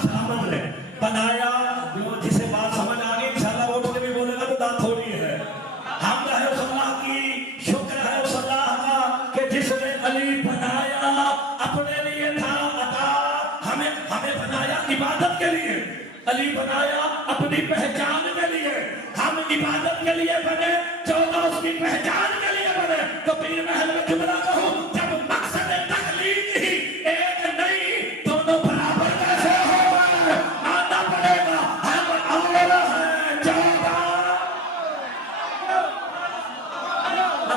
असलामत रहे बनाया। जिसे बात समझ आ गई इंशाल्लाह वो उठ के भी बोलेगा तो दांत थोड़ी है। हम है उस अल्लाह की, शुक्र है उस अल्लाह का कि जिसने अली बनाया अपने लिए था अता, हमें बनाया इबादत के लिए। अली बनाया अपनी पहचान के लिए, हम इबादत के लिए बने, 14 उसकी पहचान के लिए बने। तो पीर महल में जुमला कहूं, जब मकसद तकलीफ ही एक नहीं, दोनों बराबर कैसे हो गए, मानना पड़ेगा हम अव्वल हैं 14।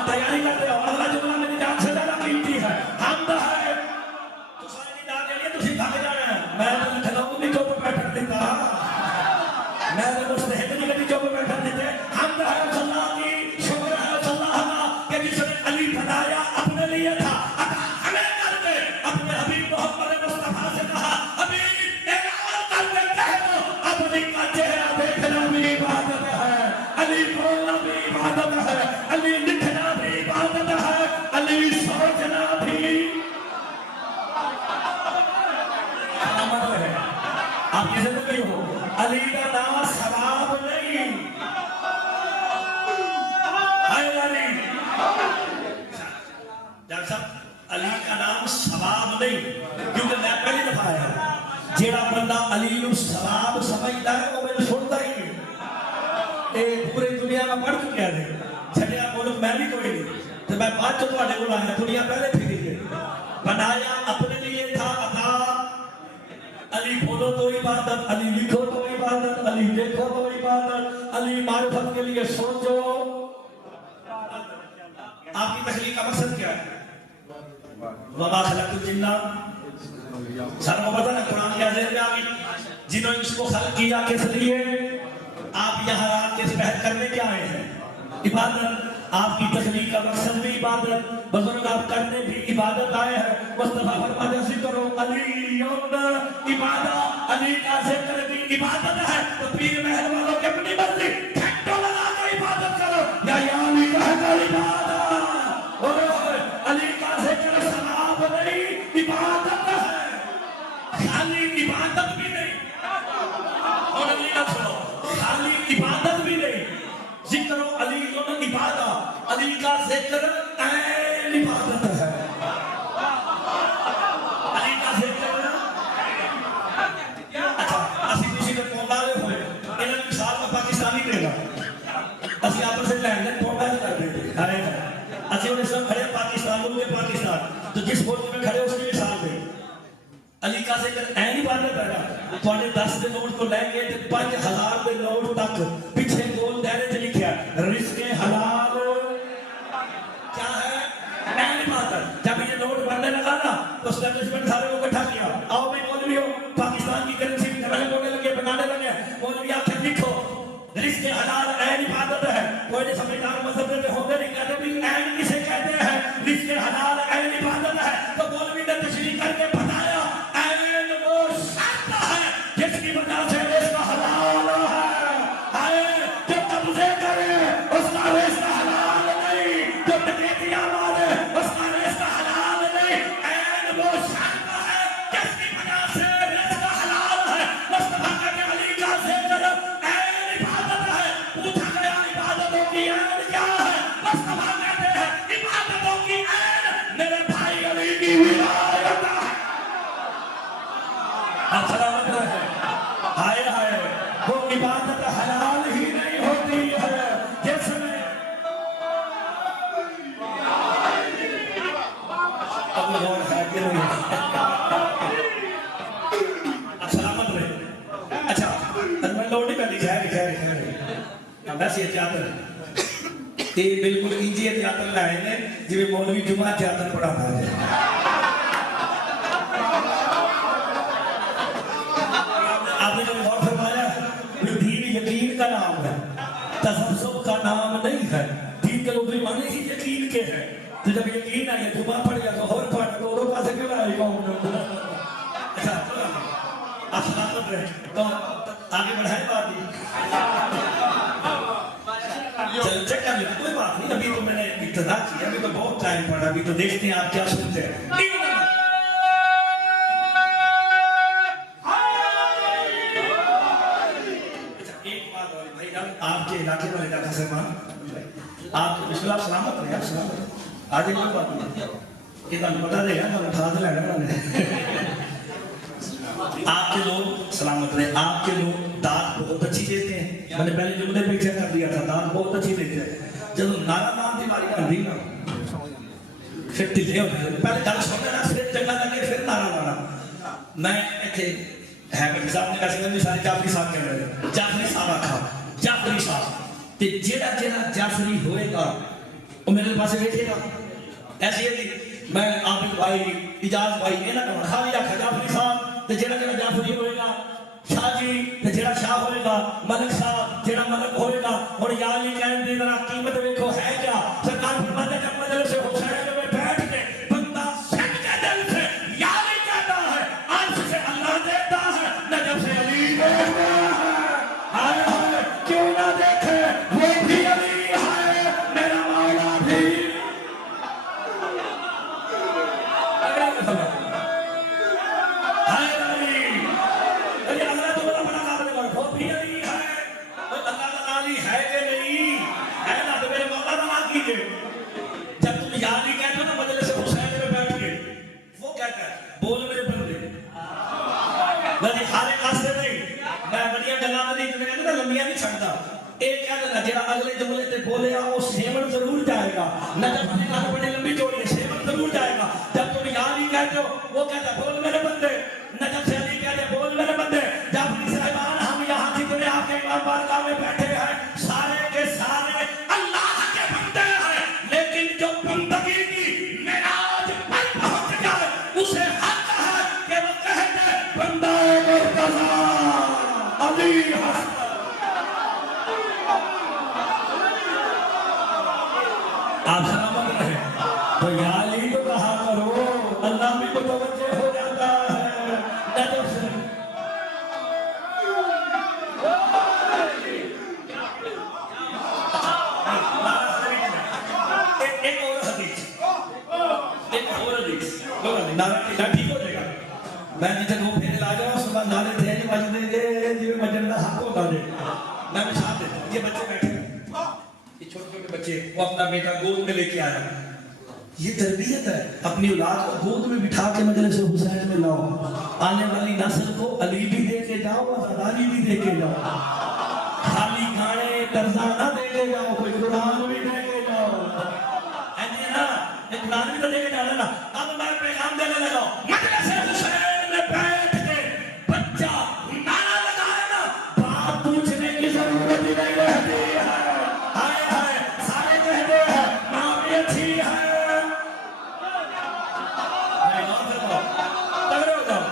तैयारी करते हो, अगला जुमला मेरी जान से ज्यादा कीमती है। हम तो है तो सारी दाद के लिए तुम भाग जाना है। मैं तो लखनऊ भी चुप बैठक देता, मैं तो मुस्तहिद नहीं कभी चुप बैठक देते। हम तो है अल्लाह की, शुक्र है अल्लाह का कि जिसने अली बनाया अपने लिए था अता हमें करके अपने हबीब मोहम्मद मुस्तफा से कहा, हबीब एक और करके कह दो अपनी का चेहरा देखना भी इबादत है, अली बोलना भी इबादत है, अली लिखना भी इबादत है, अली सोचना भी अमर है। आप किसे तो कही हो अली का नाम सवाब नहीं, हाय अली डॉक्टर साहब, अली का नाम सवाब नहीं, क्योंकि मैं पहली दफा आया जेड़ा बंदा अली नूं सवाब समझदा है वो मैंने सुनता ही नहीं। ये पूरी दुनिया में पढ़ चुकिया है, छड़िया मुल्क मैं भी कोई नहीं, तो मैं बाद चो तुहाडे कोल आया, दुनिया पहले फिरी है। बनाया अपने लिए था अता, अली बोलो तो इबादत, अली लिखो तो इबादत, अली देखो तो इबादत, अली मारिफत के लिए सोचो। आपकी तखलीक का मकसद क्या है? वमा खलक़तुल जिन्ना, सबको पता है कुरान के आयत में आ गई, जिन्होंने इसको खल्क किया किस लिए? आप यहाँ रात के पहर करने क्या आए हैं? इबादत। आपकी तखलीक का मकसद भी इबादत, बुजुर्ग आप करने भी इबादत आए हैं। मुस्तफा फरमाते हैं करो अली इबादत, अली का जिक्र भी इबादत है। तो पीर महल वालों की अपनी मर्जी घंटों लगा कर इबादत करो, या अली कहकर इबादत। और अली का जिक्र सवाब नहीं इबादत है, खाली इबादत भी नहीं। और अली का सुनो, खाली इबादत भी नहीं, जिक्र अली इबादत, अली का जिक्र ऐन इबादत है। अली का जिक्र अच्छा असि किसी ने पौधा ले हुए इन्हें मिसाल में पाकिस्तानी देगा, असि आपस में लैंड पौधा कर देते अरे असि उन्हें सब खड़े पाकिस्तान मुल्क में पाकिस्तान, तो जिस मुल्क में खड़े उसकी मिसाल दे। अली का जिक्र ऐन इबादत है। थोड़े 10 के नोट को लेके 5000 के नोट तक पीछे गोल दायरे से लिखा रिस्के हलाल क्या है, ऐन इबादत। जब ये नोट बनने लगा ना तो एस्टैब्लिशमेंट सारे को इकट्ठा किया, आओ भाई मौलवी हो, पाकिस्तान की करेंसी होने लगे, बनाने लगे। मौलवी आके लिखो रिस्के हलाल ऐन इबादत है। कोई समझदार मजहब में होते नहीं कहते भी ऐन किसे कहते हैं, रिस्के हलाल ऐन इबादत है। तो मौलवी ने तशरीह करके बताया ऐन वो शर्त है जिसकी वजह से रिस्क हलाल है, जो कब्जे करे उसका रिस्क हलाल नहीं, जो डकैतियां मारे उसका रिस्क हलाल नहीं। ऐन वो शर्त है जिसकी वजह से रिस्क हलाल है। मुस्तफा के अली का जिक्र ऐन इबादत है। पूछा गया इबादतों की ऐन क्या है? मुस्तफा कहते हैं इबादतों की ऐन मेरे भाई अली की विलायत है। अब सलामत रहे, हाय हाय वो इबादत हलाल ही नहीं होती है जिसमें अब और है कि नहीं। अब सलामत रहे। अच्छा मैं लोडी का लिखा है वैसे एहतियातन ये बिल्कुल इंजी एहतियातन लाए ने जिਵੇਂ मौलवी जुमा एहतियातन पढ़ाता है। आपने जो गौर फरमाया दीन यकीन का नाम है, तसव्वुफ का नाम नहीं है। दीन के लोग माने ही यकीन के हैं, तो जब यकीन आ गया जुमा पढ़ गया तो और पढ़ तो और पासे क्यों आई कौन। अच्छा आप सलामत रहे तो आगे बढ़ाए बात ही चल कर ले, कोई बात नहीं। अभी तो मैंने इब्तिदा किया, अभी तो बहुत टाइम पड़ा, अभी तो देखते हैं आप क्या सुनते हैं। आपके इलाके वाले डॉक्टर सलमान आप बिस्मिल्लाह सलामत रहे, आप सलामत आज कोई बात नहीं कि तुम पता देगा तो उठा दे लेना उन्होंने आपके लोग सलामत रहे, आपके लोग दाद बहुत अच्छी देते हैं। मैंने पहले जुमले पे चेक कर दिया था, दाद बहुत अच्छी देते हैं। जब नारा नाम की मारी आती ना फिर ढिले होते पहले गल सुनने ना फिर चंगा लगे फिर नारा लाना। मैं इतने हैमद साहब ने कहा कि सारे जाफरी साहब कह रहे जाफरी साहब आखा जाफरी साहब ते जेड़ा जेड़ा जाफरी होएगा वो मेरे पास बैठेगा। ऐसे ही मैं आबिद भाई इजाज भाई ने ना खाली आखा जाफरी साहब ते जेड़ा जेड़ा जाफरी होएगा शाह जी ते जेड़ा शाह होएगा मलिक साहब जेड़ा मलिक होएगा। और यार ये कहने दी जरा कीमत देखो है क्या सरकार फरमाते जब मजलिस से हुसैन में बैठ के बंदा सच्चे दिल से यार ही कहता है अर्श से अल्लाह देता है नजब से अली देता है। हाय हाय क्यों ना देखे वो भी अली है मेरा मौला भी। हाय अली अल्लाह तो बड़ा बड़ा काबिल है वो भी अली है। अल्लाह का अली है कि नहीं है ना तो मेरे मौला का नाम कीजिए। जब तुम याद ही कहते हो ना मजलिस से हुसैन में बैठ के वो कहता है बोल मेरे बंदे बड़ी हारे कासे नहीं मैं बढ़िया गल्ला नहीं इतने कहते ना लंबियां नहीं छड़ता एक कह देना जेड़ा अगले जुमले ते बोले वो सेवन जरूर जाएगा ना जब अपने कान बड़ी लंबी चौड़ी है सेवन जरूर जाएगा। जब तुम याद ही कहते हो वो कहता बोल मेरे बंदे ना जब से अली कहते बोल मेरे बंदे। जब साहिबान हम यहाँ जितने आपके इमाम बारगाह में बैठे हैं सारे के सारे अल्लाह के बंदे हैं। लेकिन जो बंदगी की मेराज पर पहुंच जाए उसे हक है कि वो कह दे बंदा मुर्तज़ा अली हसन। आप सलामत रहे तो या अली तो कहा करो अल्लाह भी मुतवज्जे हो जाता है नजर से। एक और हदीस नारा ठीक हो जाएगा। मैं जिसे दो फेरे ला जाऊँ सुबह नारे थे नहीं बजने दे जिਵੇਂ बजने का हक होता है। मैं मिसाल देता हूँ ये बच्चे बैठे ये छोटे छोटे बच्चे वो अपना बेटा गोद में लेके आया ये तरबियत है। अपनी औलाद को गोद में बिठा के मजलिस हुसैन में लाओ आने वाली नस्ल को अली भी दे के जाओ अली भी दे के जाओ। खाली गाने कर्जा ना दे के जाओ कोई कुरान भी दे के जाओ ऐसे ना एक कुरान भी तो दे के जाना ना। अब मैं पैगाम देने लगा मजलिस हुसैन में बैठ के बच्चा नारा लगाए ना बात पूछने की जरूरत ही नहीं रहती है। हाय हाय सारे कहते हैं माँ भी अच्छी है तगड़े हो जाओ।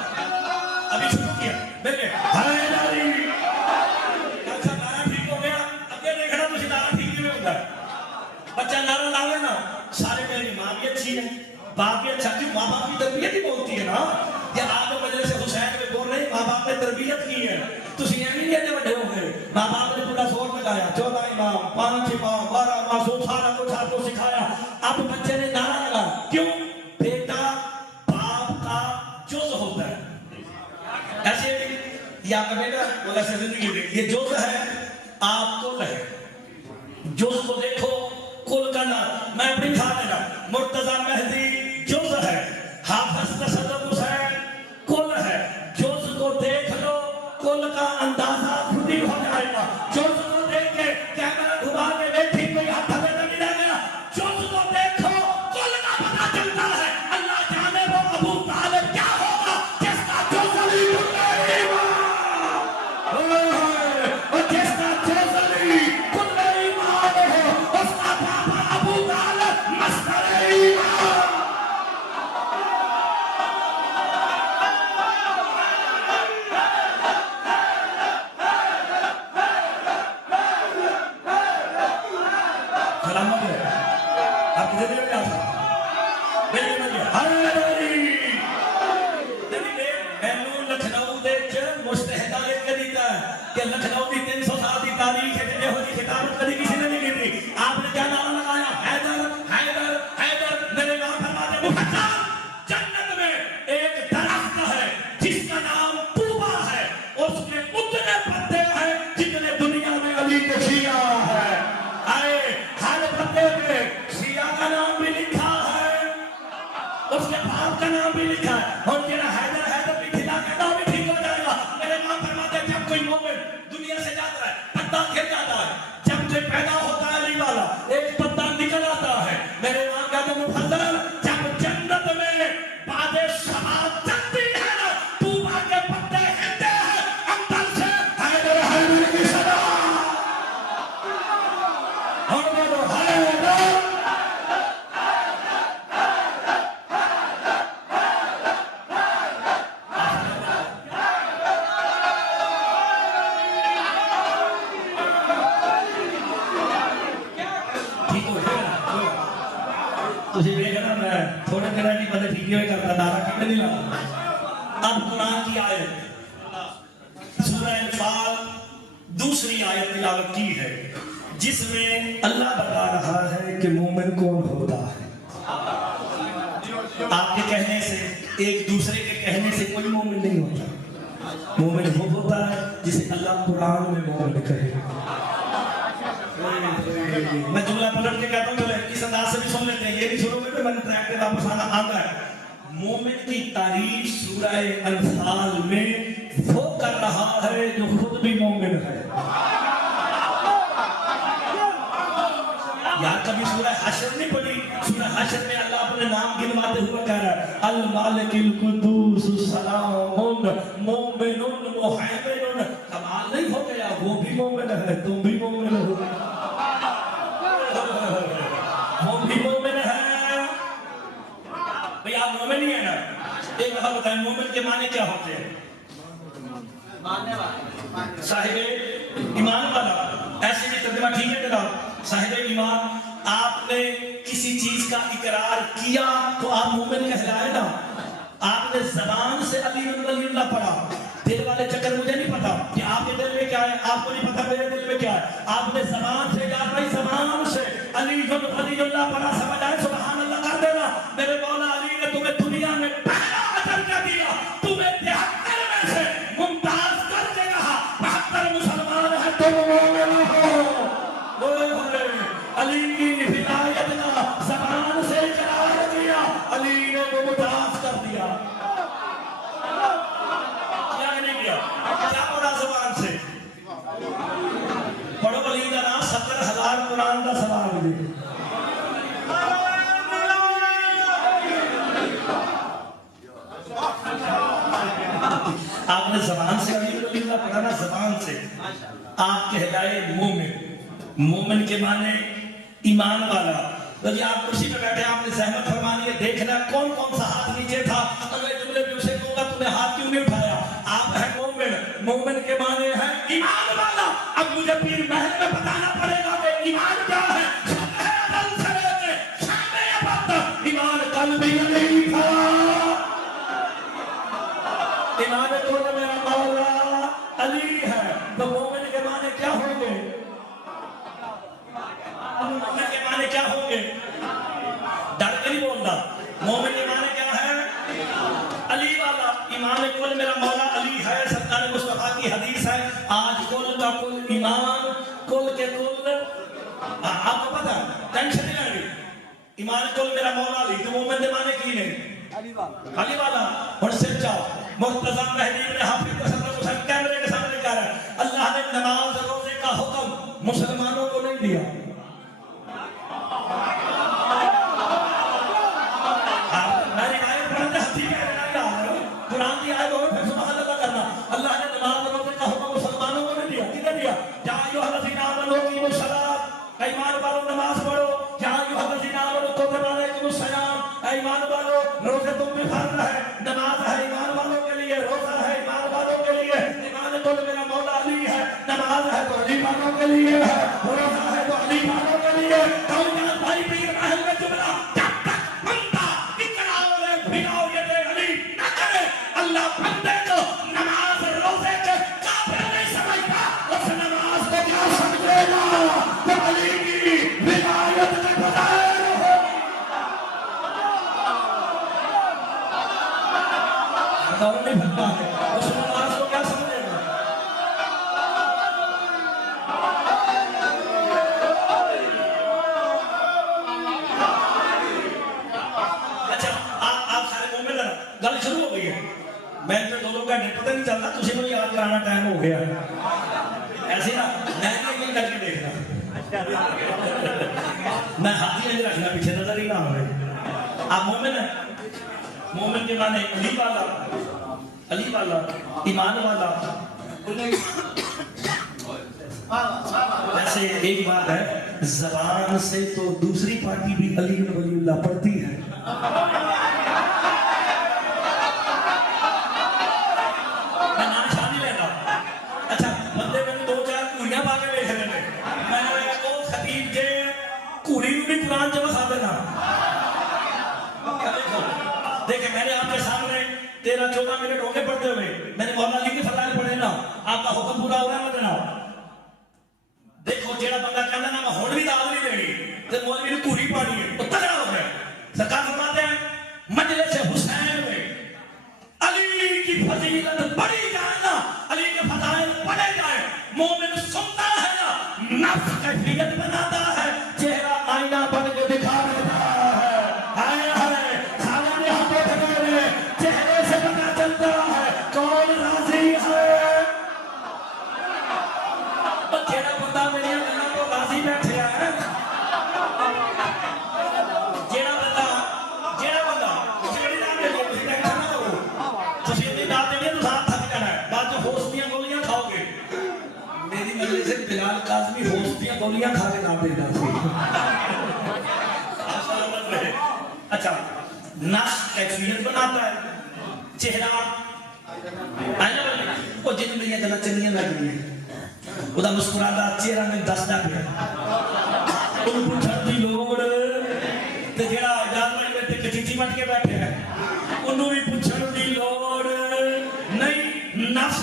अभी शुरू किया देखिए हाय नारी अच्छा नारा ठीक हो गया अब ये देखना तुझे नारा ठीक नहीं होता बच्चा नारा लावे ना सारे मेरी माँ भी अच्छी है बाप भी अच्छा क्यों माँ बाप की तरबियत ही बोलती है ना। या आप मजलिस से हुसैन में बोल रहे माँ बाप ने तरबियत की है तुझे ये नहीं कहते बड़े हो गए माँ बाप ने पूरा जोर लगाया 14 इमाम 5 इमाम 12 मासूम सारा कुछ आपको सिखाया। अब बच्चे ने नारा लगा क्यों बेटा बाप का जुज़ होता है ऐसे या का बेटा बोला से जिंदगी ये जुज़ है आप कुल है जुज़ को देखो कुल का नाम मैं अपनी खा लेगा मुर्तज़ा मेहदी जुज़ है हाफिज़ तसद्दुक़ हुसैन कुल है जुज़ को देख लो कुल का अंदाजा खुद ही हो जाएगा। जुज़ को देख के कैमरा घुमा के बैठी कोई हाथ में नहीं रह गया जुज़ को देखो कुल का पता चलता है। अल्लाह जाने वो अबू तालिब क्या होगा जिसका जुज़ अली और जिसका जुज़ अली कुल ईमान हो उसका पापा अबू तालिब मस्तर ईमान। सलामत है आप किसे दिल में आता मेरे में हरी मैनू लखनऊ दे च मुस्तहदा लेके दीता कि लखनऊ की 300 साल की तारीख है जिन्हें होती किताबत कभी किसी ने नहीं की। आपने क्या नारा लगाया हैदर हैदर हैदर मेरे नाम फरमाते मुहज्जम जन्नत में एक दरख्त है जिसका नाम तूबा है उसके उतने पत्ते हैं जितने दुनिया में अली के शिया आपका नाम भी लिखा है और तेरा हैदर हैदर भी खिला के नाम भी ठीक हो जाएगा। मेरे नाम फरमाते हैं जब कोई मोमिन दुनिया से जाता है पत्ता गिर जाता है, जब कोई पैदा होता है अली वाला एक पत्ता निकल आता है। मेरे नाम का जो मुफद्दल जब जन्नत में बादे शहादत चलती है ना तूबा के पत्ते हिलते हैं अंदर से हैदर हैदर की सदा और बोलो हैदर। तुझे देखना मैं थोड़े दिन नहीं पता ठीक ही करता नारा कितने नहीं लाता। अब कुरान की आयत सूरह अनफाल दूसरी आयत तिलावत की है जिसमें अल्लाह बता रहा है कि मोमिन कौन होता है। आपके कहने से एक दूसरे के कहने से कोई मोमिन नहीं होता। मोमिन वो होता है जिसे अल्लाह कुरान में मोमिन कहे। मैं जुमला पलट के कहता हूँ इस अंदाज से भी सुन लेते हैं, ये भी सुनोगे तो मैंने ट्रैक पे वापस आना आता है। मोमिन की तारीफ सूरह अनफाल में वो कर रहा है जो खुद भी मोमिन है। यार कभी सूरह हशर नहीं पढ़ी? सूरह हशर में अल्लाह अपने नाम गिनवाते हुए कह रहा है अल मालिकुल कुद्दूस सलामुन मोमिनुन मुहैमिनुन। कमाल नहीं हो गया? वो भी मोमिन है, तुम भी मोमिन हो, वो भी मोमिन है। भाई आप मोमिन ही है ना? एक बात बताएं मोमिन के माने क्या होते हैं? मानने वाला, साहिब ईमान वाला। ऐसे भी तर्जुमा ठीक है जनाब? साहिब ईमान। आपने किसी चीज का इकरार किया तो आप मोमिन कहलाए ना। आपने जबान से अली वल्लाह पढ़ा, दिल वाले चक्कर मुझे नहीं पता कि आपके दिल में क्या है, आपको नहीं पता मेरे दिल में क्या है। आपने जबान से या भाई जबान से अली वल्लाह पढ़ा, समझ आए? सुभान अल्लाह कर देना। मेरे मौला अली ने तुम्हें दुनिया में पहला दर्जा दिया, तुम्हें 73 में से मुमताज करके कहा 72 मुसलमान है तुम मोमिन हो। अली की विलायत का जबान से इकरार किया, अली ने मुमताज कर दिया। क्या नहीं किया? क्या पढ़ा जबान से? पढ़ो अली का नाम 70,000 कुरान का सवाल है। आपने जबान से अली वल्लाह पढ़ा ना, जबान से आप कहलाए मोमिन। मोमिन के माने ईमान वाला। तो जी आप कुर्सी पे बैठे आपने सहमत फरमानी है, देखना कौन कौन सा हाथ नीचे था। अगले जुमले में उसे कहूंगा तुमने हाथ क्यों नहीं उठाया? आप है मोमिन। मोमिन के माने है ईमान वाला। अब मुझे पीर महल में बताना पड़ेगा कि ईमान क्या है। ईमान कल्बी नहीं था, ईमान तो मेरा मौला अली है। तो मोमिन के माने क्या होंगे? मोमिन के माने क्या होंगे? डर के नहीं बोलता। मोमिन के माने क्या है? अली वाला। ईमान कुल मेरा मौला अली है। सरकार मुस्तफा की हदीस है आज कुल का कुल ईमान, कुल के कुल। आपको पता टेंशन नहीं लेनी। ईमान कुल मेरा मौला अली, तो मोमिन के माने की नहीं अली वाला। और सिर जाओ मुर्तजा महदीब ने हाफिज हुसैन कैमरे के सामने कह रहा है अल्लाह ने नमाज रोजे का हुक्म मुसलमानों को नहीं दिया। कुरान की आयत हो फिर सुभान अल्लाह करना। अल्लाह ने नमाज रोजे का हुक्म मुसलमानों को नहीं दिया। किसने दिया? या अय्युहल्लज़ीना आमनू क़ीमुस सलात, ईमान वालों नमाज पढ़ो। या अय्युहल्लज़ीना आमनू कुतिबा अलैकुमुस सियाम, ईमान वालों रोजे तुम पे फर्ज है। नमाज है ईमान वालों के लिए, रोजा है ईमान वालों के लिए। ईमान तो मेरा मौला अली है, नमाज है तो अली वालों के लिए है, रोजा है तो अली वालों के लिए। कौन भाई पीर महल में जुमला जब तक बंदा इकरार बिलाओ ये अली न करे, अल्लाह बंदे को नमाज रोजे के काबिल नहीं समझता, उस नमाज को क्या समझेगा? तो अली की विलायत में बजाय नहीं भरता है, उस नमाज को क्या समझेगा? तुझे मुझे याद कराना टाइम हो गया ऐसे ना मैं नहीं करके देखना मैं हाथ ही नहीं रखना पीछे नजर ही ना आवे आप मोमिन है मोमिन के माने अली वाला ईमान वाला वैसे एक बात है ज़बान से तो दूसरी पार्टी भी अली वलीउल्लाह पढ़ती है मैं नाम शादी लेना अच्छा बंदे मैंने 2-4 कुड़ियां पा के देख रहे हैं मैं वो खतीब जे कुड़ी भी कुरान जब खा देना देखे मैंने आपके सामने 13-14 मिनट हो गए पढ़ते हुए मैंने मौला अली के फजाइल पढ़े ना आपका हुक्म पूरा हो रहा है ना देखो जेड़ा बंदा कहता ना मैं हुण भी दाद नहीं देनी ते मौलवी ने पूरी पानी है वो तगड़ा हो गया सरकार फरमाते हैं मजलिस हुसैन में अली की फजीलत बड़ी जाए ना अली के फजाइल पढ़े जाए मोमिन सुनता है ना नफ्स कैफियत बनाता है चेहरा आईना बन के दिखा देता है हाय हाय खाना ने हाथों ठगोरे चेहरे से पता चलता है कौन राजी है जेड़ा बंदा मेरी गल्लां तो राजी बैठे है जेड़ा बंदा जेड़ी ना मेरी तुसीं टेंशन ना करो तुसीं इतनी दात देनी है तो साथ थक जाना है बाद में होश दियां गोलियां खाओगे मेरी मजलिस से बिलाल काज़मी होश दियां गोलियां खा के दात देता थी अच्छा नफ्स कैफियत बनाता है चेहरा आईना वो जिन मेरी गल्लां चंगियां लग रही है ਉਹਦਾ ਮੁਸਕਰਾਦਾ ਚਿਹਰਾ ਮੈਨੂੰ ਦੱਸਦਾ ਪਿਆ ਉਹਨੂੰ ਪੁੱਛਣ ਦੀ ਲੋੜ ਤੇ ਜਿਹੜਾ ਆਜ਼ਾਦ ਵਾਲੀ ਤੇ ਕਚੀਚੀ ਮਟ ਕੇ ਬੈਠੇ ਹੈ ਉਹਨੂੰ ਵੀ ਪੁੱਛਣ ਦੀ ਲੋੜ नहीं नफ्स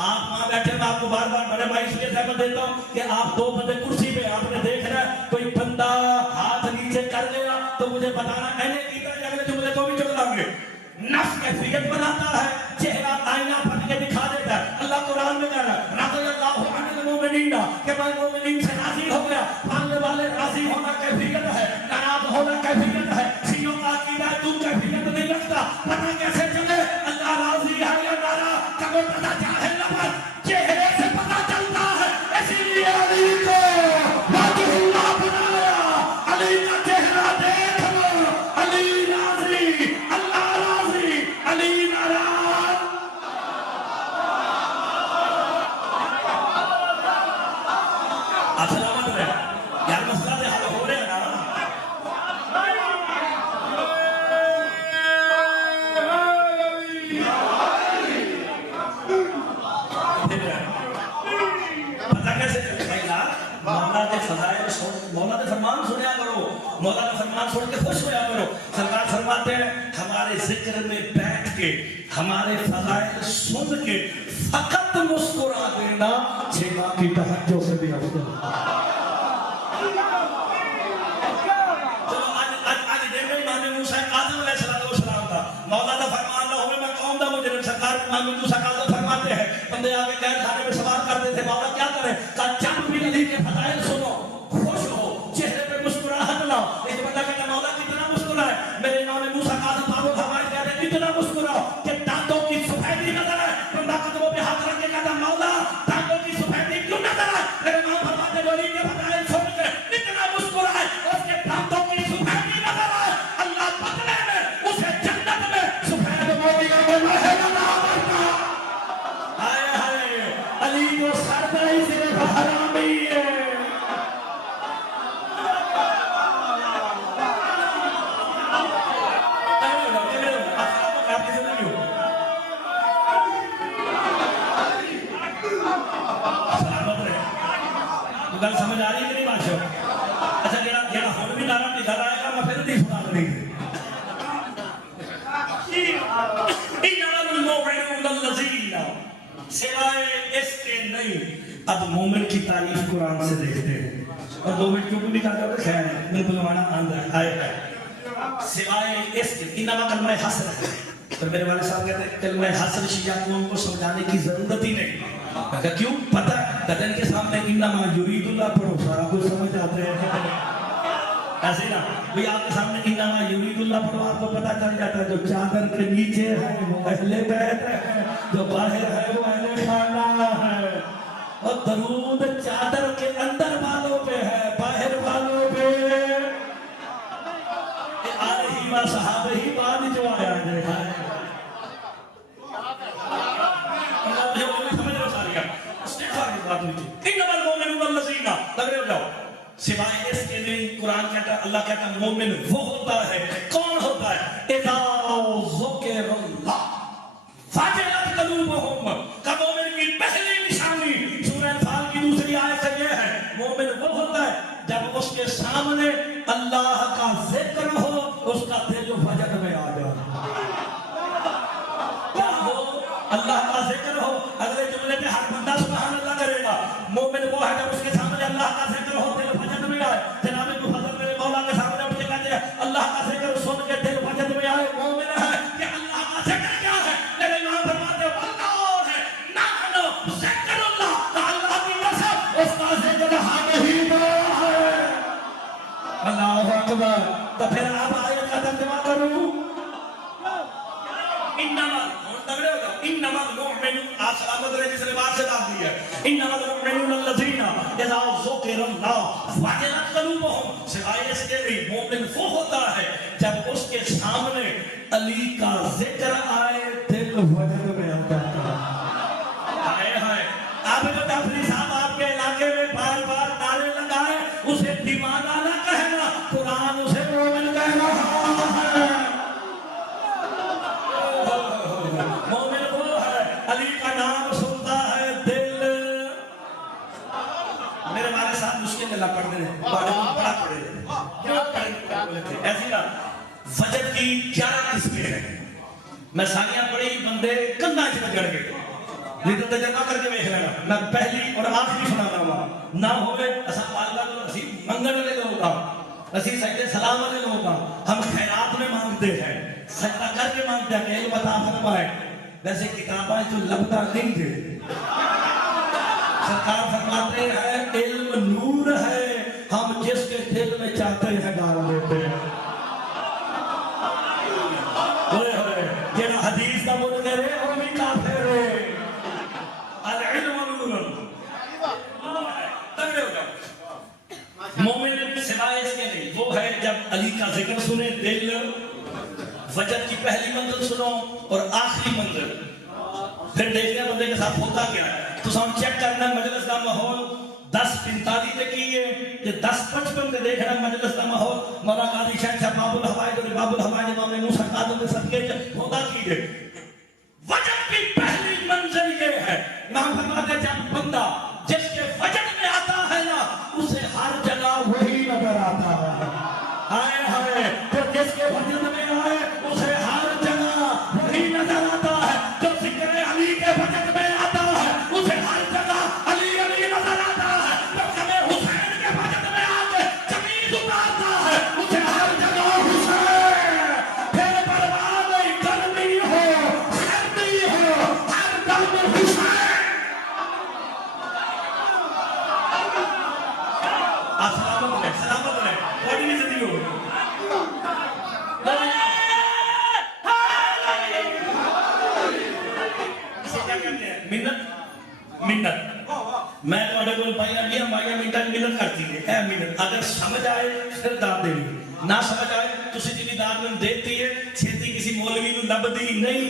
आप वहां बैठे मैं आपको बार बार बड़े भाई इसलिए सहमत देता हूं कि आप 2 बंदे कुर्सी पे आपने देख रहा है कोई बंदा हाथ नीचे कर लेगा तो मुझे बताना मैंने कीता अगले जुमले तो भी चल लाऊंगे नफ्स कैफियत बनाता है चेहरा आईना बन के दिखा देता है अल्लाह कुरान में कह रहा है रज़ियल्लाहु अनिल मुमिनीन कि मैं मुमिनीन से राजी हो गया मानने वाले राजी होना कैफियत है नाराज होना कैफियत है सीनों का अकीदा तुम कैफियत नहीं रखता पता कैसे चले अल्लाह राजी है या नाराज कब पता चाहे लबर चेहरे से पता चलता है इसीलिए अली को वजहुल्लाह बनाया अली का चेहरा देख लो अली राजी अल्लाह राजी अली नाराज असलामत में यार मसला दे हाल हो रहे हैं ना पता कैसे चलेगा मौला के फजाइल सुन मौला के फरमान सुना करो मौला का फरमान सुन के खुश होया करो सरकार फरमाते हैं हमारे जिक्र में बैठ के हमारे फजाइल सुन के फकत मुस्कुरा देना 6 माह की तहज्जुद से भी अफजल चलो आज देखो इमाम मूसा काज़िम अलैहिस्सलाम का मौला का फरमान ना होवे मैं कौम दा मुजरिम सरकार इमाम मूसा काज़िम फरमाते हैं बंदे आके कैद खाने में सवार करते थे मौला क्या करे का जब भी अली के फजाइल सुनो खुश हो चेहरे पे मुस्कुराहट लाओ एक बंदा कहता मौला कितना मुस्कुराए मेरे इमाम मूसा काज़िम बाबू फरमाए कहते कितना मुस्कुराओ कि दांतों की सफेदी नजर आए बंदा कदमों पे हाथ रख के कहता मौला दांतों की सफेदी क्यों नजर आए मेरे इमाम फरमाते वली के फजाइल सुन के कितना मुस्कुराए उसके दांतों की सफेदी नजर आए अल्लाह बदले में उसे जन्नत में सफेद मोतियों में महल अता करता हाय हाय अली को सरदाई सिर्फ हरामी है गल समझ आ रही है कि नहीं बादशाह अच्छा जेड़ा हुण भी नारा ढिला आएगा मैं फिर नहीं सुना दूंगी सिवाय इसके नहीं अब मोमिन की तारीफ कुरान से देखते हैं और 2 मिनट क्यों भी निकालते हो खैर है मैं बुलवाना आंदा आएगा सिवाय इसके इन्नमा कलमा हसर पर मेरे वाले साहब कहते हैं कलमा हसर शिया कौम को समझाने की जरूरत ही नहीं क्यों पता कदन के सामने इन्नमा युरीदुल्लाह पढ़ो सारा कुछ समझ आते हैं ऐसे ना भाई आपके सामने इन्नमा युरीदुल्लाह पढ़ो, आपको पता चल जाता है जो चादर के नीचे है वो अहले बैत है, जो बाहर है वो अहले खाना है। और दरूद चादर के अंदर वालों पे है, बाहर वालों पे आले ही व सहाबे ही बाद जो आया है। सिवाय इसके नहीं कुरान कहता, अल्लाह कहता मोमिन वो होता है, कौन होता है? इज़ा ज़ुकिरुल्लाह वजलत क़ुलूबुहुम, का मोमिन की पहली निशानी सूरह अनफाल की दूसरी आयत से ये है, मोमिन वो होता है जब उसके सामने अल्लाह का जिक्र हो, उसका दिल वजन में आ जाए। क्या हो? अल्लाह का जिक्र हो, अगले जुमले पे हर बंदा सुभान अल्लाह करेगा। मोमिन वो है जब उसके सामने अल्लाह का जिक्र हो, दिल वजन में आए। जनाब मुफद्दल मेरे मौला के सामने उठ के कहते हैं अल्लाह का जिक्र सुन के दिल वजन में आए, मोमिन है कि अल्लाह का जिक्र क्या है? मेरे इमाम फरमाते हैं अल्लाह है, नानो जिक्रुल्लाह, अल्लाह की कसम उसका जिक्र हकीम है। अल्लाहु अकबर। तो फिर आप आयत का तर्जुमा करूं, इन्नमा तगड़े हो जाओ, इन्नमा मुमिनुन, आप सलामत रहे जिस रिवाज से बात दी है, इन्नमा मुमिनुन अल्लज़ीना इज़ा ज़ुकिरुल्लाह वजलत क़ुलूबुहुम, सिवाय इसके भी मोमिन वो होता है जब उसके सामने अली का जिक्र आए, दिल वजन में आता है। हाय हाय, आप जो जाफरी साहब आपके इलाके में बार बार नारे लगाए, उसे दीवाना ना कहना, कुरान उसे मोमिन कह रहा है। मोमिन वो है अली का नाम सुनता है, दिल। मेरे वाले साहब मुश्किल में पढ़ रहे हैं, बड़ा पढ़े क्या पढ़े ऐसी ना। फजर की 11 किस्में हैं, मैं सारियां पढ़ी, बंदे कंधा च बजड़ गए, लेकिन तजर्बा करके देख लेना, मैं पहली और आखिरी सुनाना हुआ ना होवे असा वाला तो असी मंगण वाले लोग आ, असी सजदे सलाम वाले लोग आ, हम खैरात में मांगते हैं, सजदा करके मांगते हैं कि इल्म अता फरमाए। वैसे किताबें जो लबदा नहीं थे, सरकार फरमाते हैं इल्म नूर है, हम जिसके दिल में चाहते हैं डाल देते हैं। जेड़ा हदीस का बोल करे वो भी काफिर है। अल इल्म नूर, तगड़े हो जाओ। मोमिन सिवाय इसके नहीं वो है जब अली का जिक्र सुने, दिल फजर की पहली मंजिल सुनो और आखिरी मंजिल, फिर देखना बंदे के साथ होता क्या है। तो हम चेक करना मजलिस का माहौल 10:45 पे की है, ये 10:55 पे देखना मजलिस का माहौल। मौला काजी शाह बाबुल हवाइज और बाबुल हवाइज इमाम नूर सरकार के सदके होता कीजिए। वजन की पहली मंजिल ये है, इमाम फरमाते हैं जब बंदा जिसके वजन में आता है ना, उसे हर जगह वही नजर आता है। हाय हाय, तो जिसके वजन में आए उसे हर जगह वही नजर आता है। जो जिक्र अली के वजन में आता है उसे हर जगह अली अली नजर आता है। जो हमें हुसैन के वजन में आके कमीज उतारता है उसे हर जगह हुसैन। फिर परवाह नहीं, गर्मी हो सर्दी हो, हर दम हुसैन। सलामत रहे, बड़ी इज्जत हो। मिन्नत मैं तुम्हारे को भाइया लिया माइया मिन्नत मिन्नत करती है ए मिन्नत। अगर समझ आए फिर दाद देनी, ना समझ आए तुसी जिनी दाद में देती है छेती किसी मौलवी नु लबदी नहीं।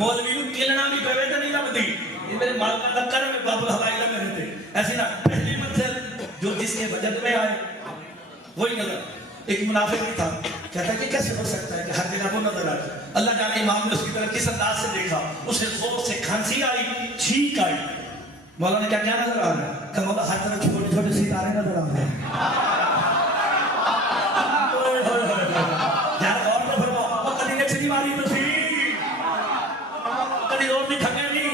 मौलवी नु किलना भी पवे तो नहीं लबदी। ये मेरे मालका दा करम में बाबुल हवाई दा मेरे थे ऐसी ना। पहली मंजिल जो जिसके वजन में आए वही नजर। एक मुनाफिक भी था, कहता कि कैसे हो सकता है कि हर दिन आपको नजर आए। अल्लाह जाने इमाम ने उसकी तरफ किस अंदाज से देखा, उसे जोर से खांसी आई, छींक आई। मौला ने क्या क्या नजर आ रहा है? कि मौला हर तरफ छोटे छोटे सितारे नजर आ रहे हैं। यार और तो फरमाओ, कभी ने छड़ी मारी तो सी, कभी और भी खंगे नहीं,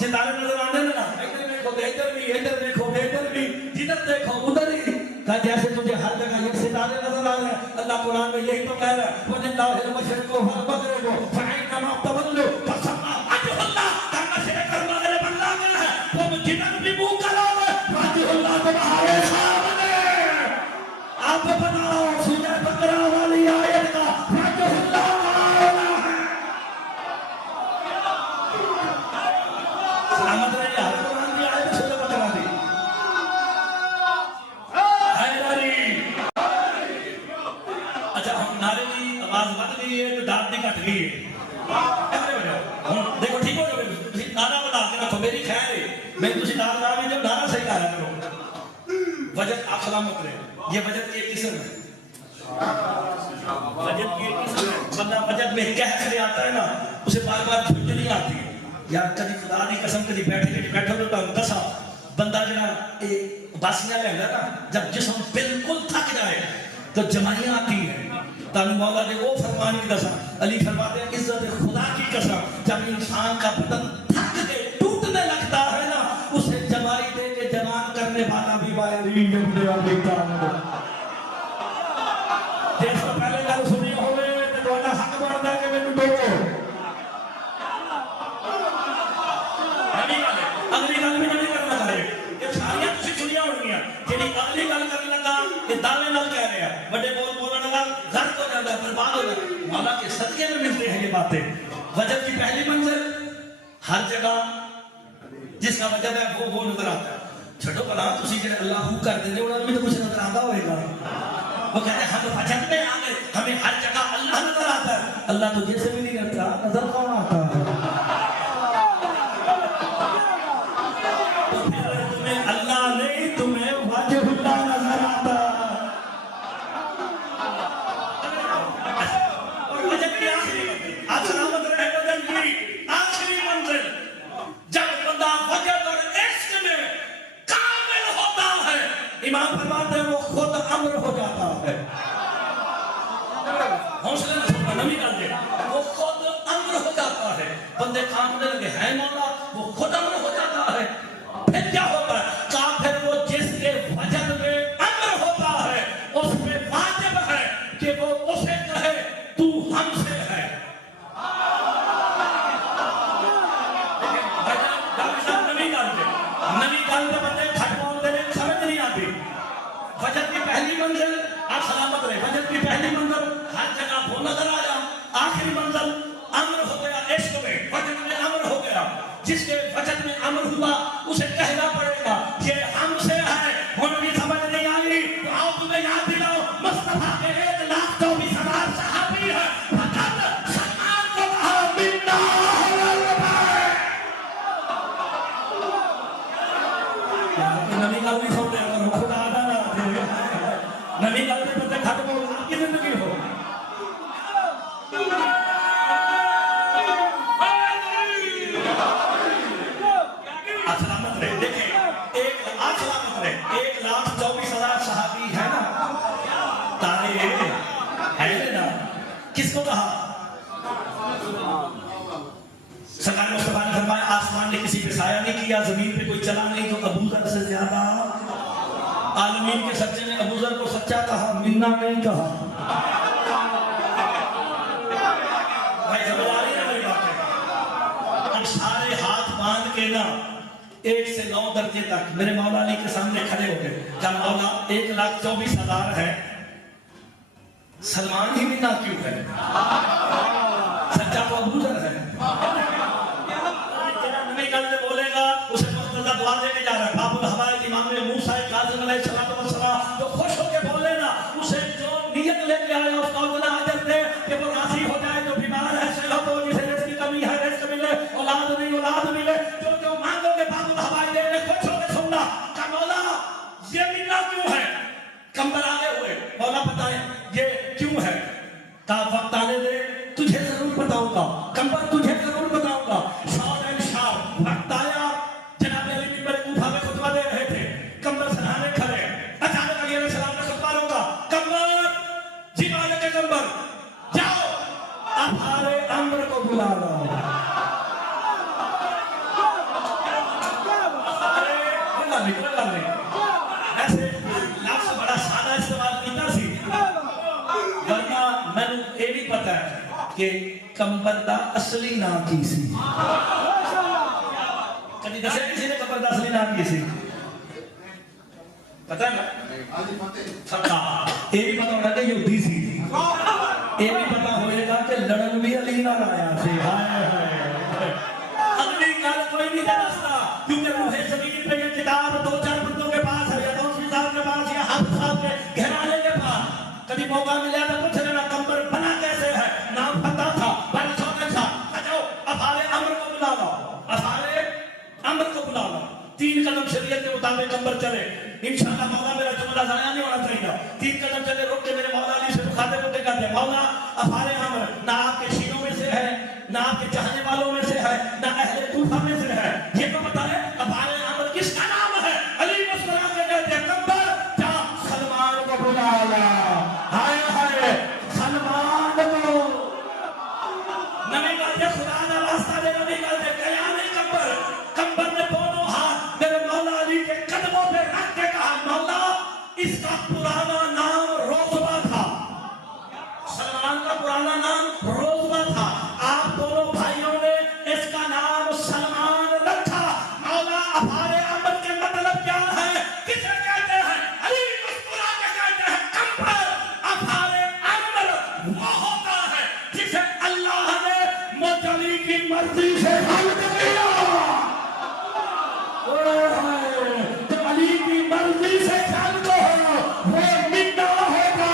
सितारे नजर आने ना। इधर देखो, इधर भी, इधर देखो, इधर भी, जिधर देखो उधर ही। जैसे तुझे हर जगह एक सितारे नजर आ रहे हैं। अल्लाह कुरान में यही तो कह रहा है, वलिल्लाहिल मशरिक़ु वल मग़रिबु फ़अइन्नमा तवल्लू फसम्मा वजहुल्लाह। मशरिक़ और मग़रिब अल्लाह का है, तुम जिधर भी मुंह करोगे वजहुल्लाह तुम्हारे सामने। आप बताओ, सुने सलामत रहे यार कुरान की आयत सुन बकरा दी हैदरी। अच्छा हम नारे की आवाज बढ़ गई है तो दाद दी घट गई है। देखो ठीक हो जाओगे नारा बता के रखो मेरी खैर है मैं तुझे नारा भी जब नारा सही गाया करो। वजह आप सलामत रहे ये वजह की एक किस्म है। वजह की एक किस्म है बंदा वजह में कह से आता है ना उसे बार बार झुंझ नहीं आती यार कभी खुदा की कसम कभी बैठो तो दसा बंदा जरा बासियां लेंदा ना जब जिस्म बिल्कुल थक जाए तो जमाइयां आती है। तानु मौला ने वो फरमान भी दसा अली फरमाते हैं इज्जत खुदा की कसम जब इंसान का बदन थक के टूटने लगता है ना उसे जमाई दे के जवान करने वाला भी वायरी अपने आप देखता है। जैसे पहले गल सुनी होवे ते तुम्हारा हक बनदा कि मैनू दो अगली गल भी नहीं करना चाहिए ये सारियां तुसी सुनिया होणगियां जेडी अगली गल करन लगा ये दावे नाल कह रहे हैं बड़े बोल बोलने लगा गर्क हो जाता है बर्बाद हो जाता है। मौला के सदके में मिलते हैं ये बातें। वजह की पहली मंजिल हर जगह जिसका वजह है वो नजर आता है। छो भला तुसी जो अल्लाह हू कर देंगे उन्होंने भी तो कुछ नजर आता होगा। वो कहते हैं हम वजह में आ गए हमें हर जगह अल्लाह नजर आता है। अल्लाह तो जैसे भी नहीं करता नजर कौन आता है? तो फिर तुम्हें अल्लाह नहीं तुम्हें वाजिबुल्लाह नजर आता है। और वजह की आखिरी आप सलामत रहे वजह की आखिरी मंजिल जब बंदा वजह और इश्क में कामिल होता है इमाम फरमाते हैं वो खुद अम्र हो जाता है। हौसले से सुनना नमी कर दे वो खुद अम्र हो जाता है। बंदे कामने लगे हैं मौला वो खुद अम्र हो जाता है। फिर क्या होता है काफिर वो जिसके वजह में अम्र होता है उसमें वाजिब है कि वो उसे कहे तू हमसे है। नवी गल के बंदे खट बोलते हैं समझ नहीं आती। वजह की पहली मंजिल आप सलामत रहे वजह की पहली मंजिल हर जगह वो नजर आया। आखिरी मंजिल अमर हो गया इश्क में वजह में अमर हो गया। जिसके वजह में अमर हुआ उसे कहना पड़ेगा ये हमसे है। उन्हें समझ नहीं आई तो आओ तुम्हें याद दिलाओ मुस्तफा के 1,24,000 सहाबी है फकत सलमान को कहा मिन्ना नवी गल नहीं सुन रहे खुदा आदा ना नवी गल के बंदे खट बोल आपकी जिंदगी हो। सलामत रहे देखिए 1,24,000 सहाबी है ना तारे है ना किसको कहा सरकार मुस्तफा ने फरमाया आसमान ने किसी पे साया नहीं किया जमीन पे कोई चला नहीं तो अबू जर से ज्यादा आलमीन के सच्चे ने अबू जर को सच्चा कहा मिन्ना नहीं कहा। भाई जबरदारी है मेरी बात है। अब सारे हाथ बांध के ना 1 से 9 दर्जे तक मेरे मौला अली के सामने खड़े हो गए। जब मौला 1,24,000 है सलमान ही मिन्ना क्यों है सच्चा तो अबू जर है। बोलेगा उसे मुस्तदा दुआ देने जा रहा है बाबुल हवाए इमाम मूसा काज़िम अलैहिस्सलाम जो खुश होकर बोले ना उसे जो नियत लेके आए उसका उतना अजर दे कि वो राजी हो जाए। जो बीमार है सेहत हो जिसे रिज़्क़ की कमी है रिज़्क़ मिले औलाद नहीं औलाद मिले जो जो मांगोगे बाबुल हवाए देने खुश होकर सुनना का मौला ये मिलना क्यों है। कंबल आगे हुए मौला बताए ये क्यों है का वक्त आने दे तुझे जरूर बताऊंगा कंबल तुझे जरूर बताऊंगा। वक्त आया जनाब अली मिंबर कूफा में खुतबा दे रहे थे कंबल सराहने खड़े अचानक अली अलैहिस्सलाम ने खुतबा रोका कंबल जी मालिक के कंबल जाओ अफारे अम्र को बुला लो। ऐसे लफ्ज़ बड़ा सादा इस्तेमाल किया सी वरना मैंने ये भी पता है कि कंबल का असली नाम की सी कभी दसे किसी ने कंबल का असली नाम की सी पता है ना सबका ये भी पता होगा कि यहूदी सी ये भी पता होएगा कि लड़न भी अली नाल आया सी। हाय हाय अगली गल कोई नहीं दसदा क्योंकि रूहे ज़मीन पे ये किताब दो चार बंदों के पास है, या दौलत साहब के पास, या हाफिज साहब के घराने के पास। कभी मौका मिला तो पूछ लेना कंबर बना कैसे है, नाम पता था, पर छोटे था। आ जाओ अफाले अमर को बुला लो, अफाले अमर को बुला लो। 3 कदम शरीयत के मुताबिक कंबर चले, इंशाअल्लाह मौला मेरा जुमला ज़ाया नहीं होना चाहिए। 3 कदम चले, रुक के मेरे मौला अली से मुखातिब होते कहते मौला अफाले अमर ना आपके शीरों में से है, ना आपके चाहने वालों में से है, ना अहले कूफा में से है। ये तो बताए अफाले अमर किसका नाम है? अली मुस्कुरा के कहते हैं कंबर जा सलमान को बुला ला। हाय हाय सलमान को नबी कहते खुदा का वास्ता दे, नबी कहते गया नहीं कंबर। कंबर ने दोनों हाथ मेरे मौला अली के कदमों पे रख के कहा मौला इसका पुराना नाम रोज़बा था, सलमान का पुराना नाम रोज़बा था, आप दोनों भाइयों ने इसका नाम सलमान रखा। मौला अफाले अमर के मतलब क्या है, किसे कहते हैं? अली मुस्कुरा के कहते हैं कंबर। अफाले अमर वो होता है जिसे अल्लाह ने मुतअली की मर्जी से खल्क किया। तो अली की मर्जी से खल्क हो वो मिन्ना होगा।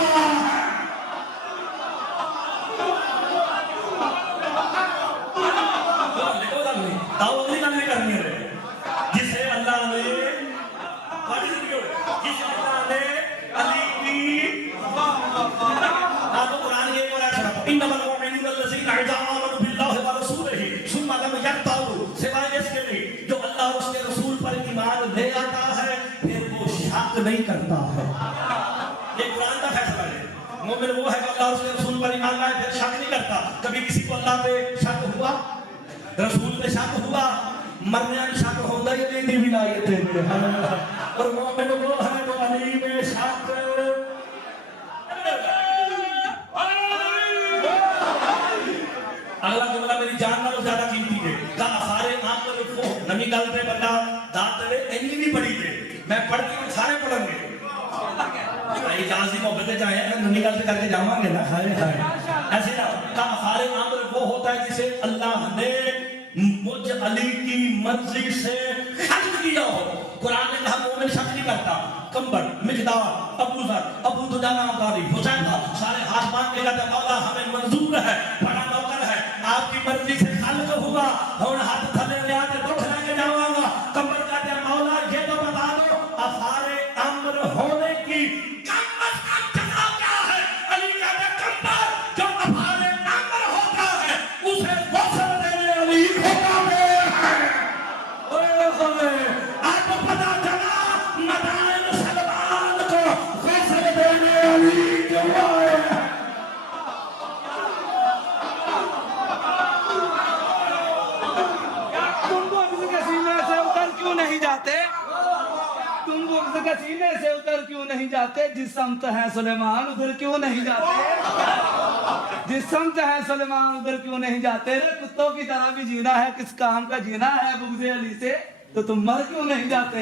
जिसे अल्लाह ने अली की आपको कुरान के एक और इन्नमल मुमिनूना लज़ीना इज़ा आमनू बिल्लाहि व रसूलिही सुम्मा लम यरताबू, सिवाय इसके नहीं जो अल्लाह और उसके रसूल पर ईमान ले आता है फिर वो शक नहीं करता है। ये कुरान का फैसला है। मोमिन वो है जो अल्लाह और उसके रसूल पर ईमान लाए फिर शक नहीं करता। कभी किसी को अल्लाह पे शक हुआ, रसूल पे शक हुआ, मरने में शक होता ही नहीं विलायत में। और मोमिन वो है जो अली में शक। अगला जुमला मेरी जान नालों ज्यादा कीमती है। का सारे नाम पर को नमी गल पे बंदा दांत ले इतनी भी बड़ी है, मैं पढ़ती हूं सारे पढ़ेंगे। आई जाजी मोहब्बत जाए नमी गल से करके जावांगे ना। हाय हाय ऐसे ना का सारे नाम पर वो होता है जिसे अल्लाह ने मुझ अली की मर्जी से खल्क किया हो। कुरान ने कहा मोमिन शक नहीं करता। कंबर, मिकदार, अबू जर, अबू दुजाना अंसारी, हुसैन का सारे हाथ बांध के कहते मौला हमें मंजूर है, बड़ा नौकर है, आपकी मर्जी से खल्क हुआ, और हाथ थले ले आके दुख लेके जाऊंगा। कंबर कहते मौला ये तो बता दो अफाले अम्र होने की कम अज कम जगह क्या है? अली कहते कंबर जो अफाले अम्र होता है उसे वसल देने अली होता है। आपको पता चला मदाइन सलमान को वसल देने अली जो है। तुम बुग़्ज़ के सीने से उतर क्यों नहीं जाते? जिस समत है सुलेमान उधर क्यों नहीं जाते? जिस समत है सुलेमान उधर क्यों नहीं जाते? रे कुत्तों की तरह भी जीना है, किस काम का जीना है बुग़्ज़ अली से, तो तुम मर क्यों नहीं जाते?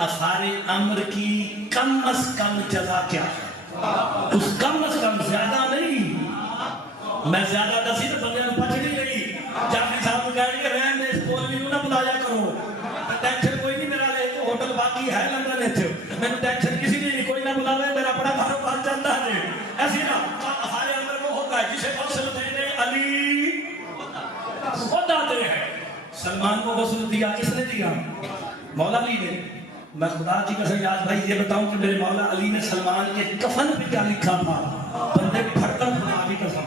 अफारे अम्र की कम अज कम जगह क्या? उस कम अज कम ज्यादा नहीं, मैं ज्यादा दसी तो बंदे पच नहीं गई। जाफरी साहब कहेंगे रहन दे, इस मौलवी को ना बुलाया करो, टेंशन कोई नहीं मेरा ले, होटल बाकी है लंदन में, मैंने टेंशन किसी ने नहीं, कोई ना बुलावे, मेरा बड़ा कारोबार चलता है। ऐसे ना हमारे अंदर वो होता है जिसे वसल देने अली खुद आते हैं। सलमान को वसल दिया किसने दिया? मौला अली ने। मैं खुदा की कसम याद भाई ये बताऊं कि मेरे मौला अली ने सलमान के कफन पे क्या लिखा था, बंदे फटकर खुदा की कसम।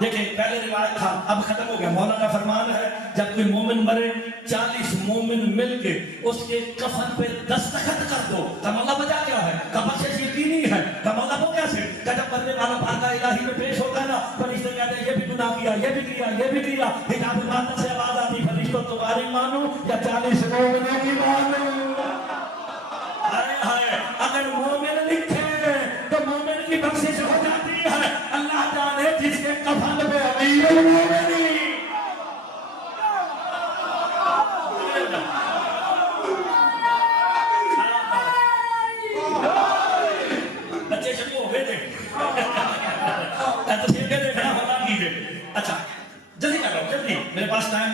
देखिए पहले रिवायत था, अब खत्म हो गया। मौला का फरमान है जब कोई मोमिन मरे 40 मोमिन मिलके उसके कफन पे दस्तखत कर दो। तो मौला वजह क्या है? बख्शिश यकीनी है। तो मौला वो कैसे? जब मरने वाला बारगाह इलाही में पेश होता है ना, फरिश्ते कहते हैं ये भी गुनाह किया, ये भी किया, ये भी किया। हिजाब बात से आवाज आती, फरिश्तों तुम्हारी मानो या 40 मोमिनों की मानो। अगर मोमिन लिखे तो मोमिन की बख्शिश हो जाती है। अल्लाह जाने जिसके कफन पे अमीरुल मोमिनीन। बच्चे शुरू हो गए थे। पास टाइम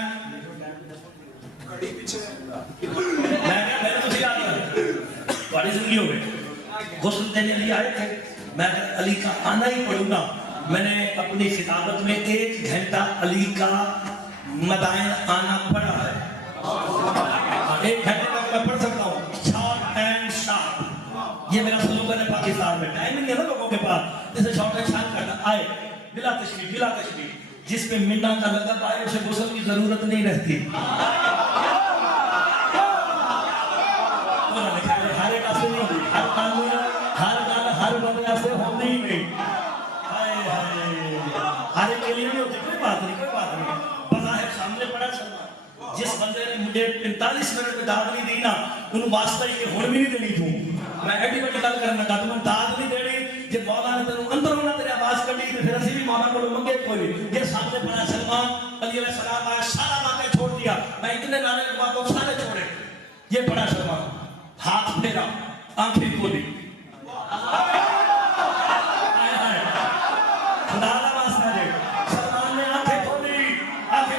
मैं क्या मैंने तुझे याद कर तुम्हारी जिंदगी हो गई गुस्ल देने लिए आए थे मैं अली का आना ही पढ़ूंगा मैंने अपनी खिताबत में 1 घंटा अली का मदाइन आना पढ़ा है 1 घंटे तक मैं पढ़ सकता हूँ शॉर्ट एंड शार्प ये मेरा स्लोगन है पाकिस्तान में टाइम नहीं है ना लोगों के पास जैसे शॉर्ट एंड शार्प करना आए बिला तशरीफ जिस पे मिन्ना का लक़ब आए उसे गुस्ल की जरूरत नहीं रहती हर एक असली नहीं होती हर कानून हर बंदे से होती ही नहीं हर एक के लिए नहीं होती कोई बात नहीं पता है सामने पड़ा चलना जिस बंदे ने मुझे 45 मिनट में दाद नहीं दी ना उन वास्ते ही हुण भी नहीं देनी तू मैं एडी बड़ी गल करना का तुम दाद नहीं देनी जे मौला ने तेनु अंदर होना तेरी आवाज कटी तो फिर असि भी मौला को मंगे कोई ये सामने पड़ा सलमान अली अलैहि सलाम आया सारा वाक़या छोड़ दिया मैं इतने नारे के बाद सारे छोड़े ये पड़ा सलमान हाथ फेरा आंखें खोली खुदा का वास्ता दे सलमान ने आंखें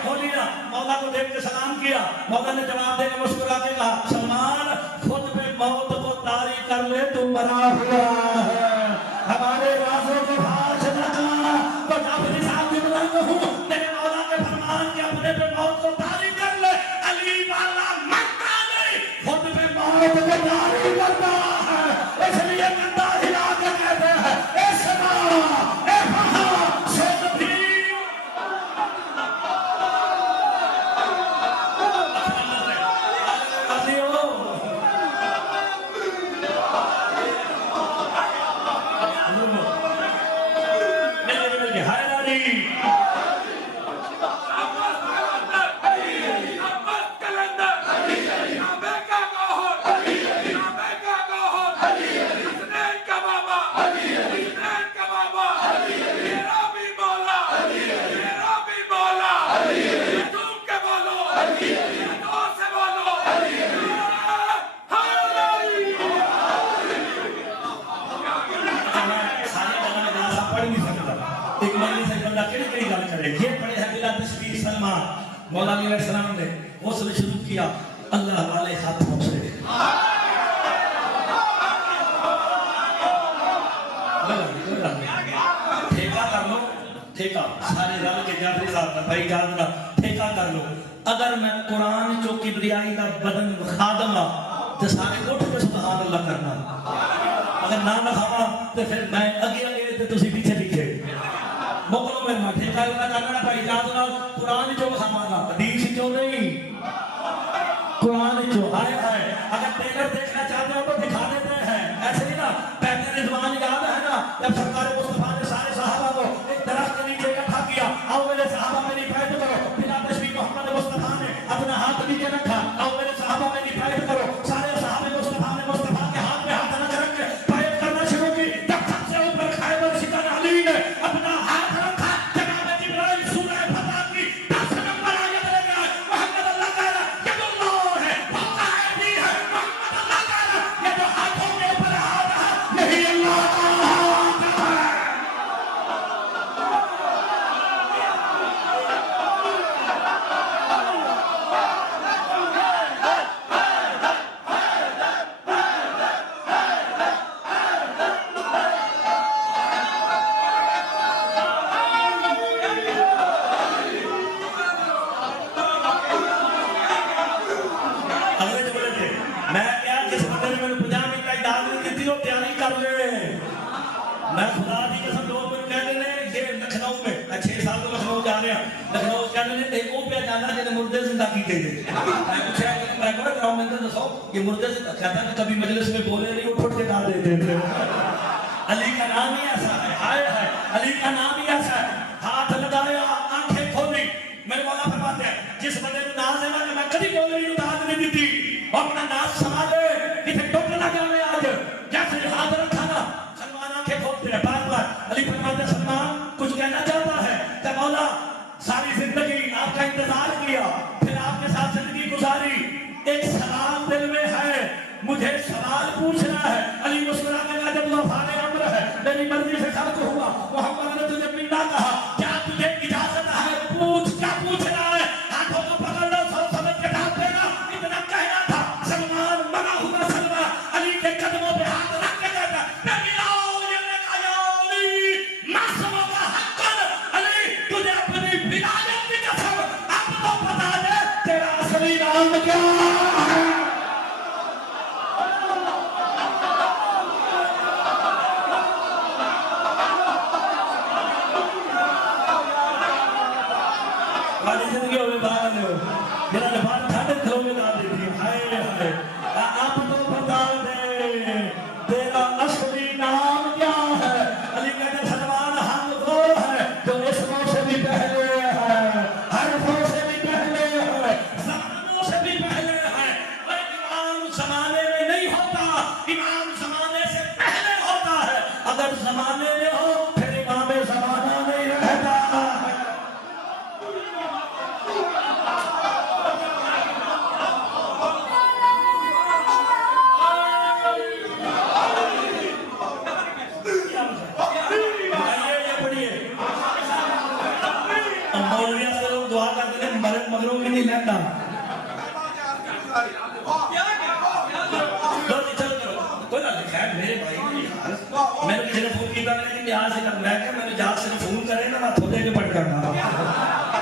खोली ना मौला को देख के सलाम किया मौला ने जवाब देकर मुस्कुरा के कहा सलमान खुद पे मौत को तारी कर ले तू मरा हुआ है हमारे राज़ों को बाहर से रखना तो अपने सामने बुलंद हूँ तेरे मौला के फरमान के अपने पे मौत को तारी कर ले अली वाला मरता नहीं खुद पे मौत को तारी करना है इसलिए कंधा हिला के कहते हैं ए सना ए फहा सुन भी मौला अली अलैहि सलाम ने गुस्ल शुरू किया अल्लाह वाले हाथों से ठेका कर लो ठेका सारे रल के जाफरी साहब का भाई जान ठेका कर लो अगर मैं कुरान चो किबरियाई का बदन खा दूंगा तो सारे उठ के सुभान अल्लाह करना अगर ना खावा तो फिर मैं आगे तो तुसी पीछे मोकलो में ठेका करना भाई जान कुरान जो खावागा हदीस जो नहीं कुरान जो आए है अगर टेलर देखना चाहते हो तो दिखा देते हैं ऐसे ही ना पहले रिजवान याद है ना जब सरकार मुस्तफा ने सारे सहाबा को एक दरख्त के नीचे इकट्ठा किया आओ मेरे सहाबा मेरी बैत करो बिना तशबीह मोहम्मद मुस्तफा ने अपना हाथ नीचे रखा आओ मेरे सहाबा मेरी बैत करो सारे सहाबे मुस्तफा ने मुस्तफा के हाथ में हाथ रख के बैत करना शुरू की तब सबसे ऊपर खैबर शिकन अली ने अपना हाथ रखा जनाब जिब्राइल सूरह फतह की 10 नंबर आयत लेकर मोहम्मद अल्लाह का यदुल्लाह है फौका है मोहम्मद अल्लाह का ये जो हाथों के ऊपर हाथ है यही अल्लाह का हाथ है मैं खुदा दी कसम लोग मेरे कहते ने ये लखनऊ में 6 साल तो लखनऊ जा रहे हैं लखनऊ कहते ने एक ओ पे जाना जिन्हें मुर्दे जिंदा की गई मैं पूछा मैं बोला गांव में तो दसो ये मुर्दे जिंदा कहता है कभी मजलिस में बोले नहीं उठ के डाल देते थे अली का नाम ही ऐसा है हाय हाय अली का नाम ही ऐसा है हाथ लगाया आंखें खोली मेरे मौला फरमाते हैं जिस बंदे ने नाज है ना मैं कभी बोले नहीं दाद नहीं दी अपना नाज संभाले किथे टोक ना जावे आज जैसे हाथ रखा ना बार अली फरमाते सलमान कुछ कहना चाहता है तो मौला सारी जिंदगी आपका इंतजार किया फिर आपके साथ जिंदगी गुजारी एक सवाल दिल में है मुझे सवाल पूछना है अली मुस्कुरा के कहा जब वफाने अम्र है मेरी मर्जी से खर्च हुआ मोहम्मद ने तुझे मिलना कहा क्या तुझे इजाजत है पूछ क्या पूछना है वाली जिंदगी होवे बाहर लो मेरा बाहर ठंड खलोगे ना देती हाय हाय आप तो बता दे तेरा असली नाम क्या है अली कहते सलमान हम वो है जो इसमों से भी पहले है हरफों से भी पहले है ज़मानों से भी पहले है और इमाम ज़माने में नहीं होता इमाम ज़माने से पहले होता है अगर ज़माने में हो फिर इमाम ज़माना नहीं रहता मगरों में नहीं लेता कोई ना खैर मेरे भाई मैंने किसी ने फोन किया लेकिन यहाँ से मैं क्या मैंने जहाँ से फोन करे ना मैं थोड़े के पढ़ करना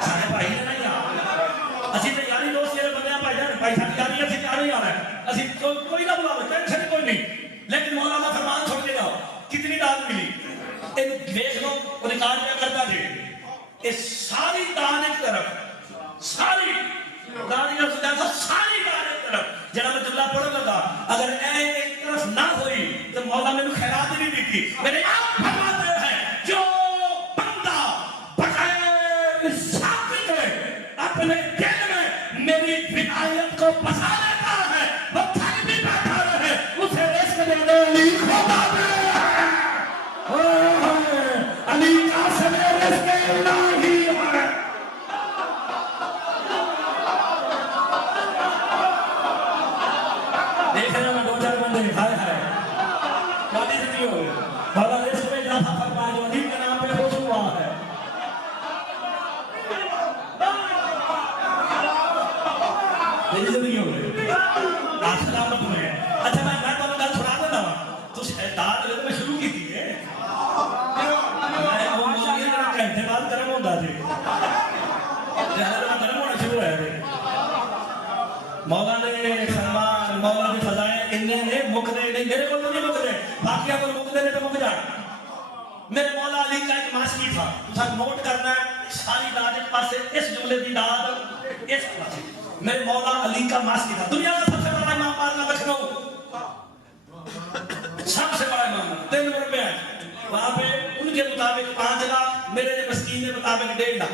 सारे भाई ने नहीं आ असि तो यारी दोस्त ये बंदे भाई जान भाई साहब यारी असि क्या नहीं आ रहा है असि कोई ना बुलाओ टेंशन कोई नहीं लेकिन मौलाना फरमान छोड़ के जाओ कितनी दाद मिली इन देख लो रिकॉर्ड क्या करता थे ये सारी दान एक तरफ सारी दान का सुधार सारी दान एक तरफ जरा मैं जुमला पढ़ लगा अगर ए एक तरफ ना हुई तो मौला मैंने खैरात नहीं दी थी मेरे आप फरमाते हैं जो बंदा बगैर साथी के अपने दिल में मेरी विलायत को बसा लेता है वो घर भी बैठा रहे उसे रिस्क देने अली खुदा दे अली का समय रिस्क इलाही है देख रहे हो दो चार बंदे हाय हाय वादी जिंदगी हो गई बाबा देश में इजाफा फरमा जो अली के नाम पे खुश हुआ है मेरी जिंदगी हो गई आखिरात में अच्छा मैं तो गल सुना देता तू दाद ले मैं शुरू की थी मैं वो घंटे बाद गर्म होता थे गर्म होना शुरू है मौला ने सलमान मौला की फजाएं इन्ने ने मुकदे नहीं मेरे को तो नहीं मुकदे बाकी अगर मुकदे ने तो मुक जा मेरे मौला अली का एक मास्की था तुझा नोट करना है सारी दाद एक पासे इस जुमले की दाद इस पासे मेरे मौला अली का मास्की था दुनिया का सबसे बड़ा इमाम मारना लखनऊ सबसे बड़ा इमाम 3 नंबर पे है वहां पे उनके मुताबिक 5 लाख मेरे मस्कीन के मुताबिक 1.5 लाख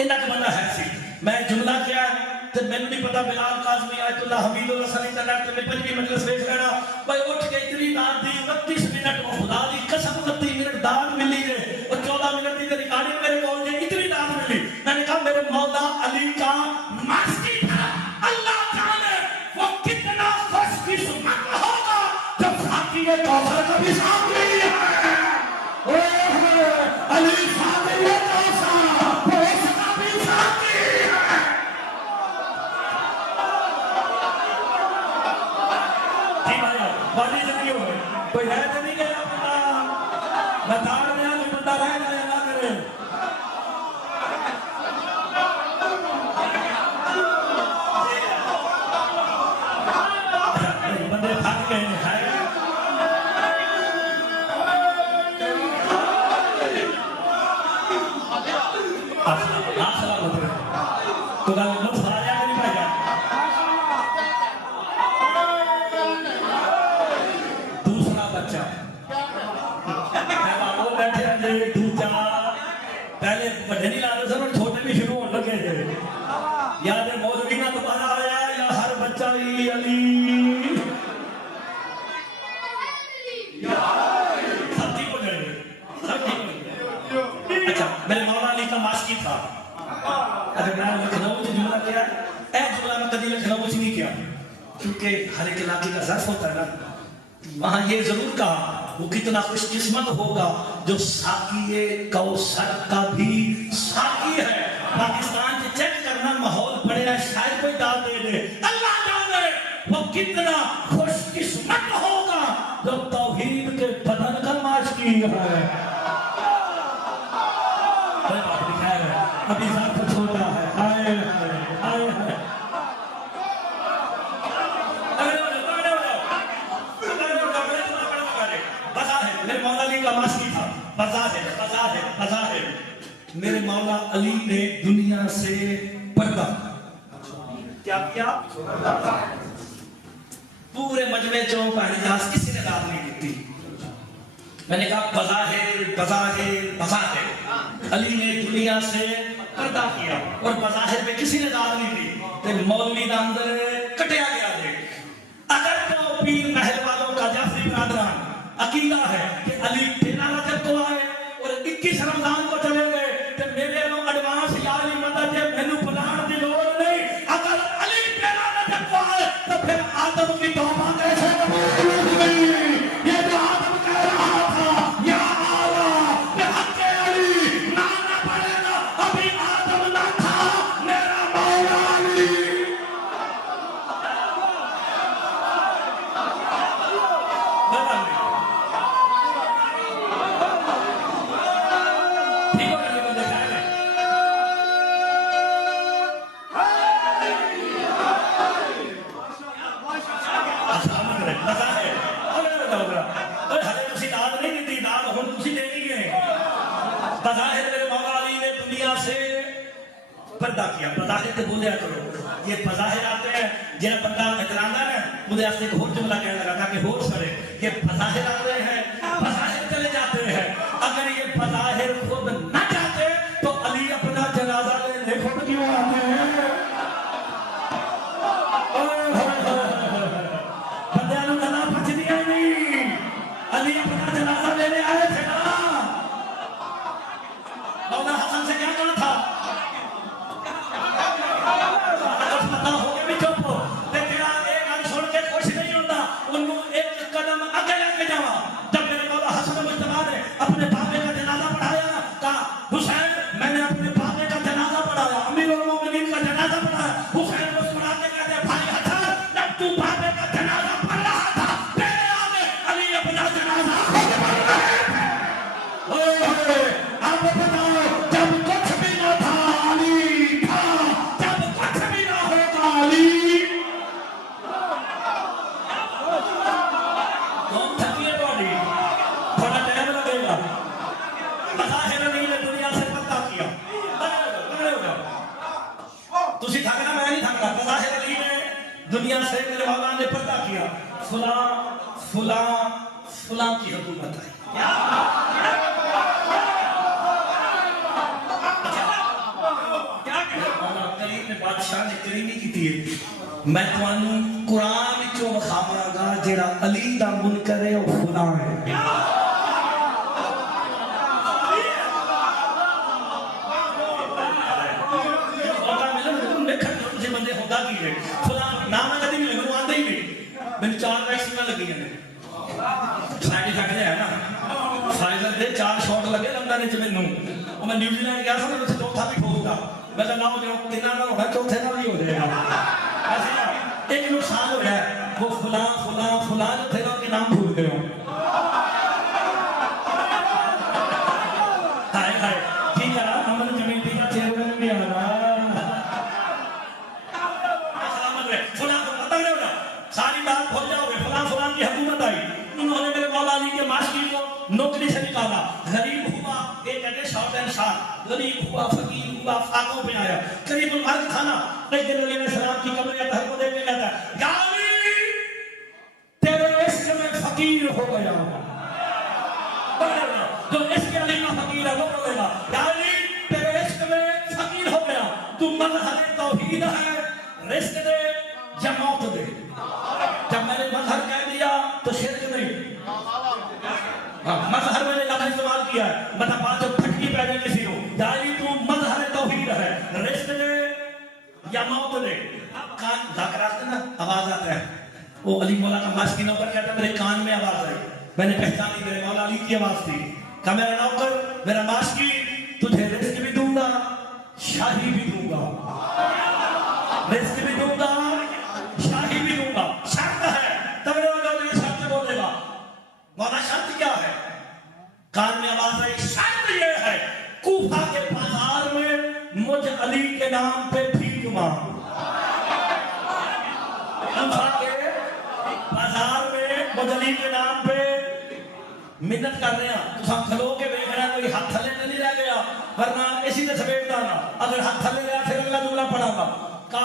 इतना बंदा है सी मैं जुमला क्या है तो मैंने नहीं पता बिलाल काज़मी आयतुल्लाह हमीदुल्लाह सली इंटरनेट पे पंजी मजलिस देख लेना भाई उठ के इतनी दाद दी 29 मिनट में खुदा दी कसम 29 मिनट दाद मिली है और 14 मिनट की रिकॉर्डिंग मेरे को ने इतनी दाद मिली मैंने कहा मेरे मौला अली का मास्की था अल्लाह जाने वो कितना खुशकिस्मत होगा जब साथी के कौसर कभी सामने है ओए अली साथी के कौसर वो इसका भी साथी है वादी जिंदगी हो कोई है तो नहीं गया बंदा बता रहे हैं कोई बंदा रह जाए ना करे बंदे थक गए हैं तो गल लुत्फ आ जाए नहीं भाई बच्चा वो बैठे रहते दूजा पहले बड़े नहीं लाते सर और छोटे भी शुरू होने लगे थे याद है मौलवी ना दोबारा आया या हर बच्चा ही अली सब ठीक हो जाएंगे सब ठीक हो जाएंगे अच्छा मेरे मौला अली का मास्की था अगर मैं लखनऊ से जुमला किया जुमला मैं कभी लखनऊ से नहीं किया क्योंकि हर एक इलाके का ज़र्फ होता है ना वहां ये जरूर कहा वो कितना खुशकिस्मत होगा जो साकी कौसर का भी साकी है पाकिस्तान से चेक करना माहौल पड़ेगा शायद कोई दाद दे दे अल्लाह जाने वो कितना खुशकिस्मत होगा जो तौहीद के बदन का माशकी है कोई बात नहीं खैर है अभी साथ छोटा है आए आए मेरे मौला अली का मास्की था बजा है मेरे मौला अली ने दुनिया से पर्दा क्या किया? पूरे मजमे चौक इजाज किसी ने दाद नहीं दी। मैंने कहा बज़ाहिर बज़ाहिर बज़ाहिर अली ने दुनिया से पर्दा किया और बज़ाहिर में किसी ने दाद नहीं दी। ते मौलवी दा अंदर कटिया गया दे। अगर तो पीर महल वालों का जाफरी बिरादरान अकीदा है कि अली तेरा रजब को आए और 21 रमजान को चले गए तो मेरे लो एडवांस यार अली मदद जे मैनू बुलाने की लोड़ नहीं। अगर अली तेरा रजब को आए तो फिर आदम की तौबा कैसे कबूल नहीं? ये जो आदम कह रहा था या अल्लाह कि हक अली ना पड़ेगा, अभी आदम ना था मेरा मौला अली। पर्दा किया बज़ाहिर ते बोलिया करो। ये बज़ाहिर आते हैं जेड़ा बंदा इतरांदा है मुझे ऐसे एक और जुमला कहने लगा था कि होश करे। ये बज़ाहिर आते हैं बज़ाहिर चले जाते हैं। अगर ये बज़ाहिर खुद न जाते तो अली अपना जनाजा लेने खुद क्यों आते हैं? बंदे नु गला बच दिया नहीं, अली अपना जनाजा लेने आए थे ना। मौला हसन से क्या कहा था? दुनिया से मेरे मौला ने पर्दा किया। फुला फुला फुला की हुकूमत आई। करीम ने बादशाह ने करीमी की थी। मैं तुहानू कुरान विचों विखावांगा जेड़ा अली दा मुनकर है वो फुला है। बंदे होता की है फुला नाम कभी नहीं लगे आंदा ही नहीं। मैंने 4 वैक्सीन लगी है साइड इफेक्ट है ना फाइजर दे 4 शॉट लगे लंदन में मैनू और मैं न्यूजीलैंड गया था तो चौथा भी ठोकता। मैं कहना हो जो तीना ना होगा चौथे ना भी हो जाएगा। ऐसे एक नुकसान हो रहा है वो फुला फुला फुला जो थे ना उनके नाम भूल गए हो। हाय हाय ठीक है अमन कमेटी का चेयरमैन भी आ रहा है। सारी बात भूल जाओगे। फलां फलां की हुकूमत आई, उन्होंने मेरे मौला अली के माशगी को नौकरी से निकाला। गरीब हुआ एक कहते शॉर्ट एंड शार्ट, गरीब हुआ फकीर हुआ फाकों पे आया। करीबुल अर्ज था ना एक दिन नबी अलैहिस्सलाम की कब्र या घर को देख के कहता है या अली तेरे इश्क में फकीर हो गया। जो इश्क अली का फकीर है वो बोलेगा या अली तेरे इश्क में फकीर हो गया। तू मज़हर तौहीद है, रिस्क दे या मौत दे। जब मैंने मजहर कह दिया तो शिर्क नहीं। मजहर मैंने लफ्ज़ इस्तेमाल किया है मतलब बात जब फटकी पैदा किसी को यानी तू मजहर तौहीद है, रिस्क दे या मौत दे। कान जाकर आते ना आवाज आता है वो अली मौला का माशकी नौकर कहता मेरे कान में आवाज आई। मैंने पहचानी मेरे मौला अली की आवाज थी। कहा मेरा नौकर मेरा माशकी तुझे रिस्क भी दूंगा शाही भी दूंगा, रिस्क भी दूंगा शाही भी दूंगा। शर्त है तगड़े हो जाओगे शर्त बोलेगा। मौला शर्त क्या है? कान में आवाज आई शर्त ये है कूफा के बाजार में मुझ अली के नाम पे भीख मांग। कूफा के बाजार में मुझ अली के नाम पे मिन्नत कर रहे हैं। तुम खलो के देख रहे कोई हाथ थले नहीं रह गया। वरना इसी से समेटता ना। अगर हाथ थले गया फिर अगला जुमला पढ़ाऊंगा। का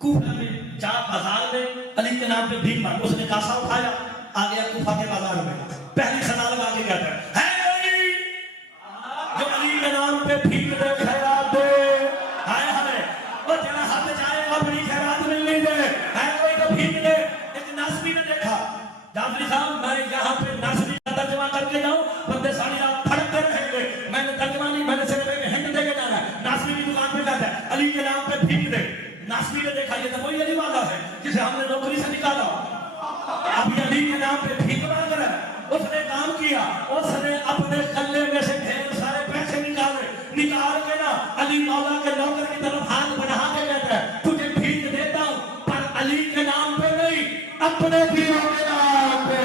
कूफा में चार बाजार में अली के नाम पे भीख मांग, उसने कासा उठाया, आ गया कूफा के बाजार में, पहली सदा लगा के कहता है अली, जो अली के नाम पे भीख दे, खैरात दे, हाय हाय, वो तेरा हाथ जाएगा बड़ी खैरात मिलनी दे, है कोई तो भीख दे। एक नासबी ने देखा, जाफरी साहब मैं यहाँ पे नासबी का तर्जमा करके जाऊं, बंदे सारी रात फड़कते रहेंगे, मैंने तर्जमा नहीं, मैंने सिर्फ एक हिंट देके जाना है। नासबी की दुकान पे जाता है, अली के नाम पे भीख दे। नासबी ने देखा ये तो वही अली वाला है जिसे हमने नौकरी से निकाला, अभी अली के नाम पे भीख मांग रहा है। उसने काम किया, उसने अपने कल्ले में से ढेर सारे पैसे निकाल के ना अली मौला के नौकर की तरफ हाथ बढ़ा के कहता है तुझे भीख देता हूं, पर अली के नाम पे नहीं, अपने पीरों के नाम पे,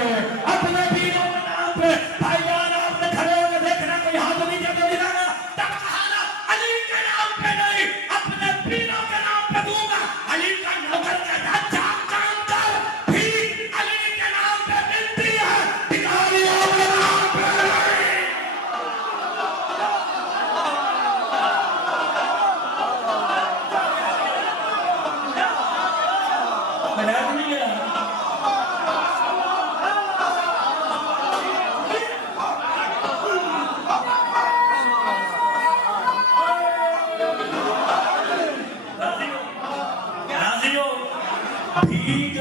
अपने पीरों के नाम पे। भाईजान आपने खड़े होकर देखना, कोई हाथ नहीं जब दिखाना, तब कहा ना अली के नाम पे नहीं, अपने पीरों के नाम पे दूंगा। अली का नौकर कहता चाक काम कर, भीख अली के नाम पे मिलती है, भिखारियों के नाम पे नहीं। मजाक नहीं है। राजी हो, भीख